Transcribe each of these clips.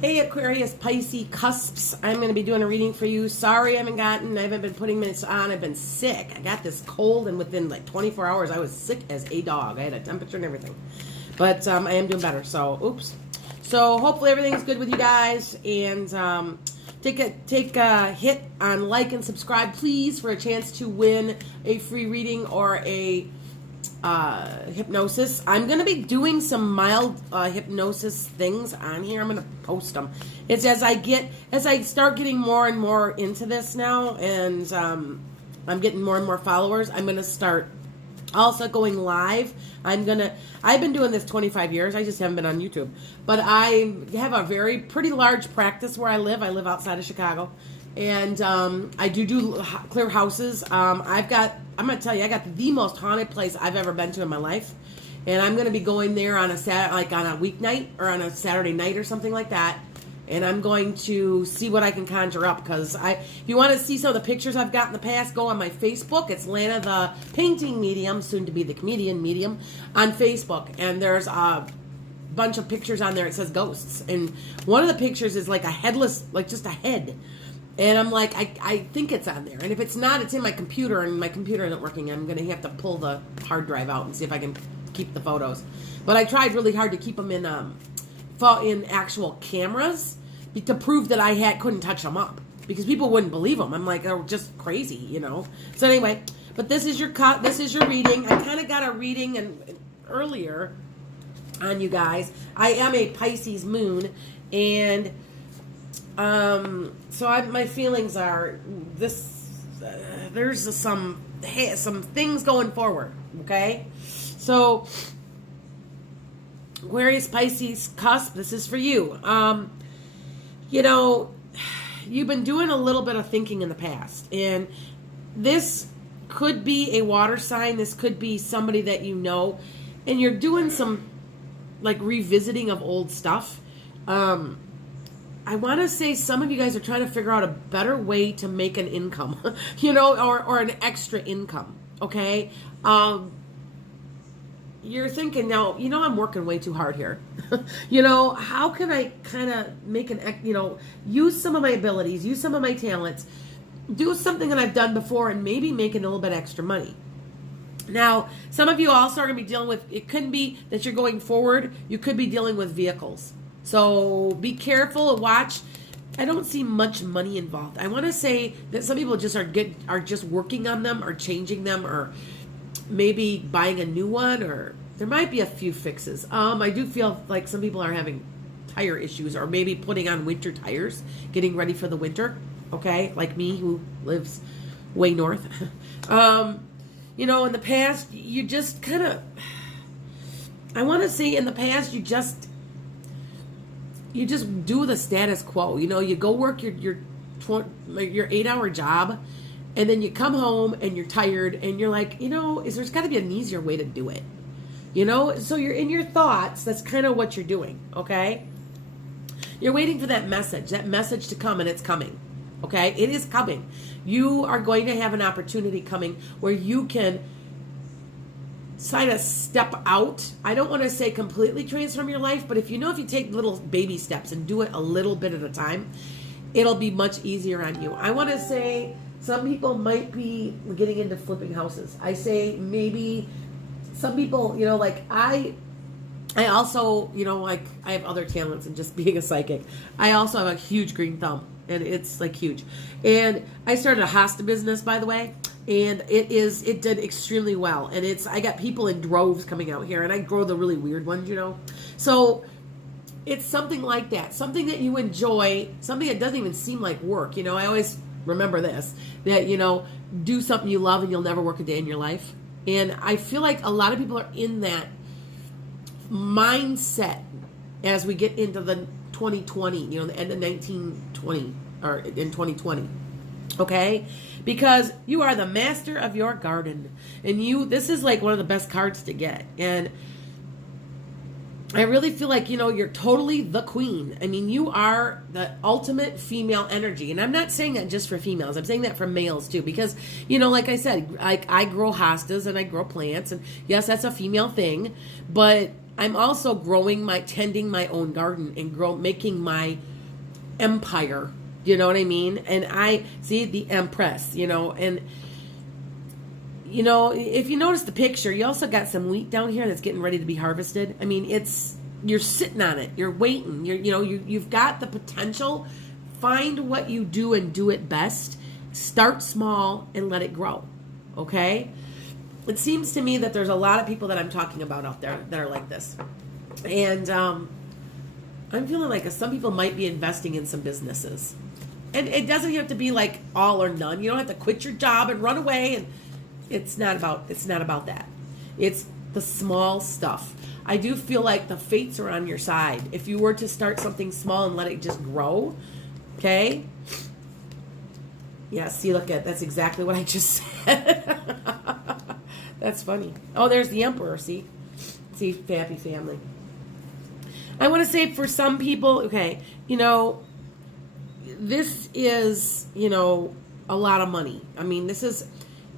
Hey Aquarius, Pisces, Cusps. I'm going to be doing a reading for you. Sorry I haven't been putting minutes on. I've been sick. I got this cold, and within like 24 hours, I was sick as a dog. I had a temperature and everything. But I am doing better, so oops. So hopefully everything's good with you guys. And take a hit on like and subscribe, please, for a chance to win a free reading or a hypnosis. I'm going to be doing some mild hypnosis things on here. I'm going to post them. It's as I start getting more and more into this now, and I'm getting more and more followers, I'm going to start also going live. I've been doing this 25 years. I just haven't been on YouTube. But I have a pretty large practice where I live. I live outside of Chicago. And I do clear houses. I'm going to tell you, I got the most haunted place I've ever been to in my life. And I'm going to be going there on on a weeknight or on a Saturday night or something like that. And I'm going to see what I can conjure up. Because if you want to see some of the pictures I've got in the past, go on my Facebook. It's Lana, the painting medium, soon to be the comedian medium, on Facebook. And there's a bunch of pictures on there. It says ghosts. And one of the pictures is like a headless, like just a head. And I'm like, I think it's on there. And if it's not, it's in my computer, and my computer isn't working. I'm going to have to pull the hard drive out and see if I can keep the photos. But I tried really hard to keep them in actual cameras to prove that I couldn't touch them up. Because people wouldn't believe them. I'm like, they're just crazy, you know. So anyway, but this is your reading. I kind of got a reading earlier on you guys. I am a Pisces moon, and so my feelings are this. There's some things going forward. Okay, so Aquarius, Pisces, Cusp. This is for you. You know, you've been doing a little bit of thinking in the past, and this could be a water sign. This could be somebody that you know, and you're doing some like revisiting of old stuff. I want to say some of you guys are trying to figure out a better way to make an income, you know, or an extra income, okay? You're thinking, now, you know, I'm working way too hard here. You know, how can I kind of use some of my abilities, use some of my talents, do something that I've done before, and maybe making a little bit extra money. Now, some of you also are going to be dealing with, it could be that you're going forward, you could be dealing with vehicles. So be careful and watch. I don't see much money involved. I want to say that some people just are just working on them or changing them or maybe buying a new one, or there might be a few fixes. I do feel like some people are having tire issues or maybe putting on winter tires, getting ready for the winter. Okay, like me who lives way north. You know, in the past, you just kind of, I want to say in the past, you just do the status quo. You know, you go work your 8-hour job, and then you come home and you're tired, and you're like, you know, there's got to be an easier way to do it. You know, so you're in your thoughts. That's kind of what you're doing, okay? You're waiting for that message to come, and it's coming, okay? It is coming. You are going to have an opportunity coming where you can kind of step out. I don't want to say completely transform your life, but if you take little baby steps and do it a little bit at a time, it'll be much easier on you. I want to say some people might be getting into flipping houses. I say maybe some people, you know, like I also, you know, like I have other talents and just being a psychic. I also have a huge green thumb, and it's like huge. And I started a hosta business, by the way. And it did extremely well. And I got people in droves coming out here, and I grow the really weird ones, you know. So it's something like that. Something that you enjoy, something that doesn't even seem like work. You know, I always remember this, that, you know, do something you love and you'll never work a day in your life. And I feel like a lot of people are in that mindset as we get into the 2020, you know, the end of 1920 or in 2020. Okay? Because you are the master of your garden. And this is like one of the best cards to get. And I really feel like, you know, you're totally the queen. I mean, you are the ultimate female energy. And I'm not saying that just for females. I'm saying that for males too. Because, you know, like I said, I grow hostas and I grow plants. And yes, that's a female thing. But I'm also tending my own garden and making my empire. You know what I mean? And I see the Empress, and if you notice the picture, you also got some wheat down here that's getting ready to be harvested. I mean, you're sitting on it. You're waiting. You've got the potential. Find what you do and do it best. Start small and let it grow. Okay? It seems to me that there's a lot of people that I'm talking about out there that are like this. And I'm feeling like some people might be investing in some businesses. And it doesn't have to be like all or none. You don't have to quit your job and run away, and it's not about that. It's the small stuff. I do feel like the fates are on your side. If you were to start something small and let it just grow, okay? Yeah, see, look at that's exactly what I just said. That's funny. Oh, there's the Emperor, see? See, happy family. I want to say for some people, okay, this is, a lot of money. I mean, this is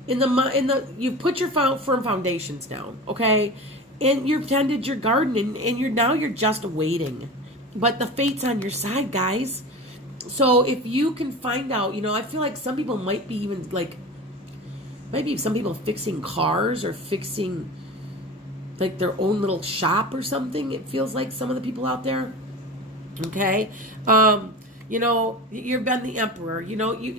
you put your firm foundations down, okay? And you've tended your garden and you're just waiting. But the fate's on your side, guys. So if you can find out, I feel like some people might be even like, maybe some people fixing cars or fixing like their own little shop or something. It feels like some of the people out there. Okay. You've been the Emperor.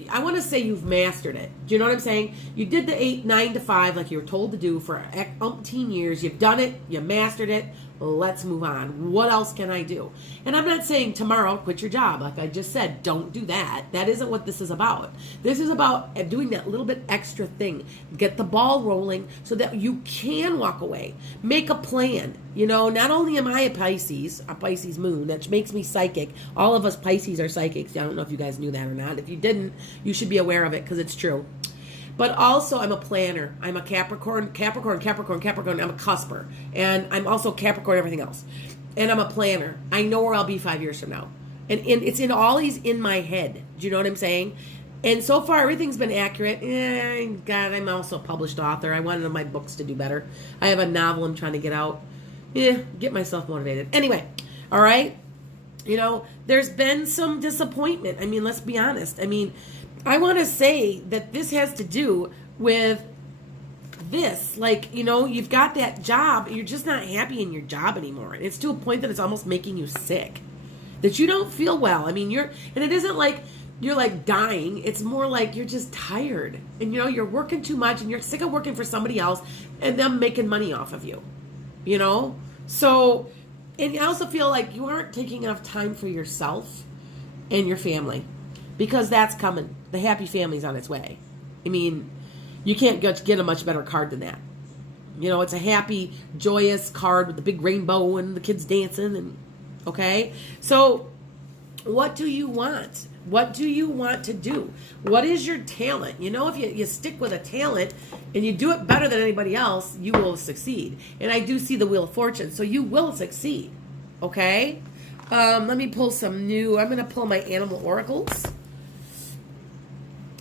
I want to say you've mastered it. Do you know what I'm saying? You did the 9 to 5 like you were told to do for umpteen years. You've done it. You mastered it. Let's move on. What else can I do? And I'm not saying tomorrow quit your job. Like I just said, don't do that. That isn't what this is about. This is about doing that little bit extra thing. Get the ball rolling so that you can walk away. Make a plan. Not only am I a Pisces moon, that makes me psychic. All of us Pisces are psychics. I don't know if you guys knew that or not. If you didn't, you should be aware of it because it's true. But also, I'm a planner. I'm a Capricorn. I'm a cusper. And I'm also Capricorn, everything else. And I'm a planner. I know where I'll be 5 years from now. And it's in my head. Do you know what I'm saying? And so far, everything's been accurate. God, I'm also a published author. I wanted my books to do better. I have a novel I'm trying to get out. Get myself motivated. Anyway, all right? There's been some disappointment. I mean, let's be honest. I mean, I want to say that this has to do with this. Like, you've got that job. You're just not happy in your job anymore. It's to a point that it's almost making you sick. That you don't feel well. I mean, and it isn't like you're like dying. It's more like you're just tired. And, you're working too much and you're sick of working for somebody else and them making money off of you. So, and I also feel like you aren't taking enough time for yourself and your family. Because that's coming. The happy family's on its way. I mean, you can't get a much better card than that. It's a happy, joyous card with the big rainbow and the kids dancing. And okay? So, what do you want? What do you want to do? What is your talent? If you stick with a talent and you do it better than anybody else, you will succeed. And I do see the Wheel of Fortune, so you will succeed. Okay? Let me pull some new. I'm going to pull my animal oracles.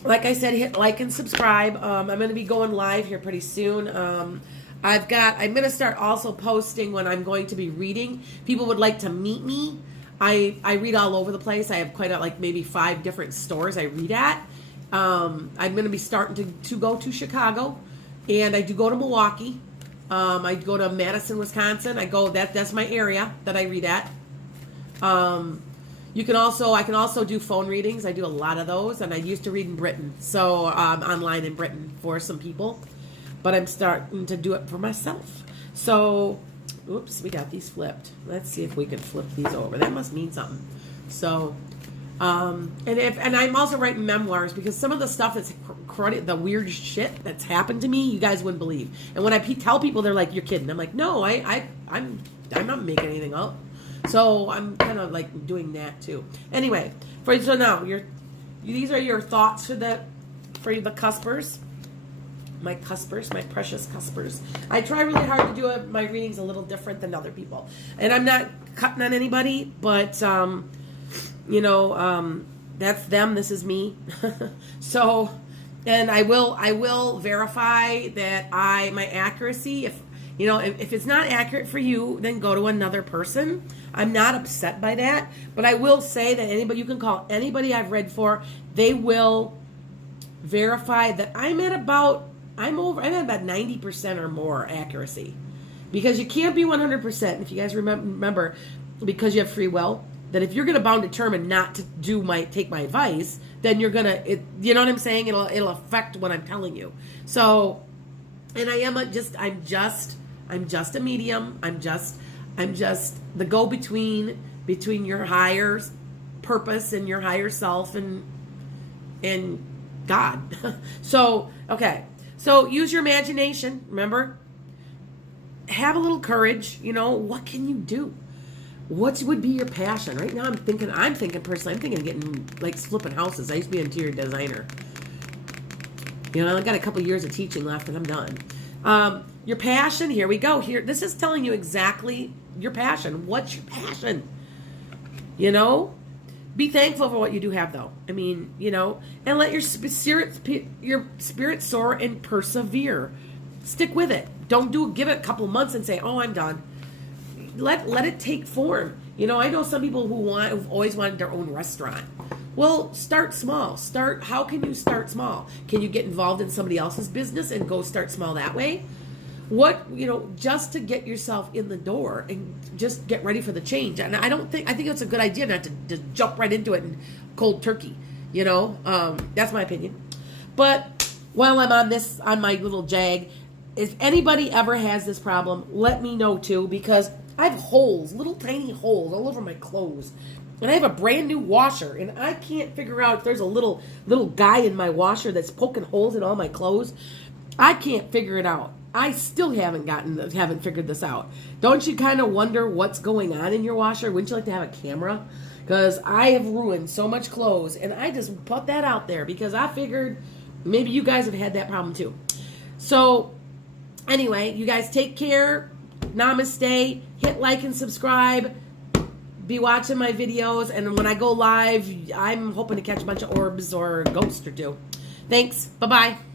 Like I said, hit like and subscribe. I'm going to be going live here pretty soon. I'm going to start also posting when I'm going to be reading. People would like to meet me. I read all over the place. I have maybe 5 different stores I read at. I'm going to be starting to go to Chicago, and I do go to Milwaukee. I go to Madison, Wisconsin. That's my area that I read at. I can also do phone readings. I do a lot of those, and I used to read in Britain, so online in Britain for some people, but I'm starting to do it for myself. So, oops, we got these flipped. Let's see if we can flip these over. That must mean something. So, and I'm also writing memoirs because some of the stuff that's the weird shit that's happened to me, you guys wouldn't believe. And when I tell people, they're like, "You're kidding." I'm like, "No, I'm not making anything up." So I'm kind of like doing that too. Anyway, so now these are your thoughts for the cuspers. My cuspers, my precious cuspers. I try really hard to do my readings a little different than other people, and I'm not cutting on anybody, but that's them. This is me. So, and I will verify that my accuracy. If it's not accurate for you, then go to another person. I'm not upset by that, but I will say that you can call anybody I've read for, they will verify that I'm at about 90% or more accuracy. Because you can't be 100%. If you guys remember, because you have free will, that if you're going to bound determine not to take my advice, then you're going to, you know what I'm saying? It'll affect what I'm telling you. So, and I'm just a medium. I'm just the go-between between your higher purpose and your higher self and God. So, okay. So use your imagination, remember? Have a little courage, what can you do? What would be your passion? Right now I'm thinking personally, I'm thinking of getting, like, flipping houses. I used to be an interior designer. I got a couple years of teaching left and I'm done. Your passion, here we go. Here, this is telling you exactly your passion. What's your passion? Be thankful for what you do have, though. I mean, and let your spirit soar and persevere. Stick with it. Don't give it a couple months and say, "Oh, I'm done." Let it take form. I know some people who've always wanted their own restaurant. Well, start small. How can you start small? Can you get involved in somebody else's business and go start small that way? Just to get yourself in the door and just get ready for the change. And I think it's a good idea not to jump right into it in cold turkey. That's my opinion. But while I'm on my little jag, if anybody ever has this problem, let me know too, because I have holes, little tiny holes all over my clothes. And I have a brand new washer, and I can't figure out if there's a little guy in my washer that's poking holes in all my clothes. I can't figure it out. I still haven't figured this out. Don't you kind of wonder what's going on in your washer? Wouldn't you like to have a camera? Because I have ruined so much clothes, and I just put that out there because I figured maybe you guys have had that problem too. So anyway, you guys take care. Namaste. Hit like and subscribe. Be watching my videos, and when I go live, I'm hoping to catch a bunch of orbs or a ghost or two. Thanks. Bye-bye.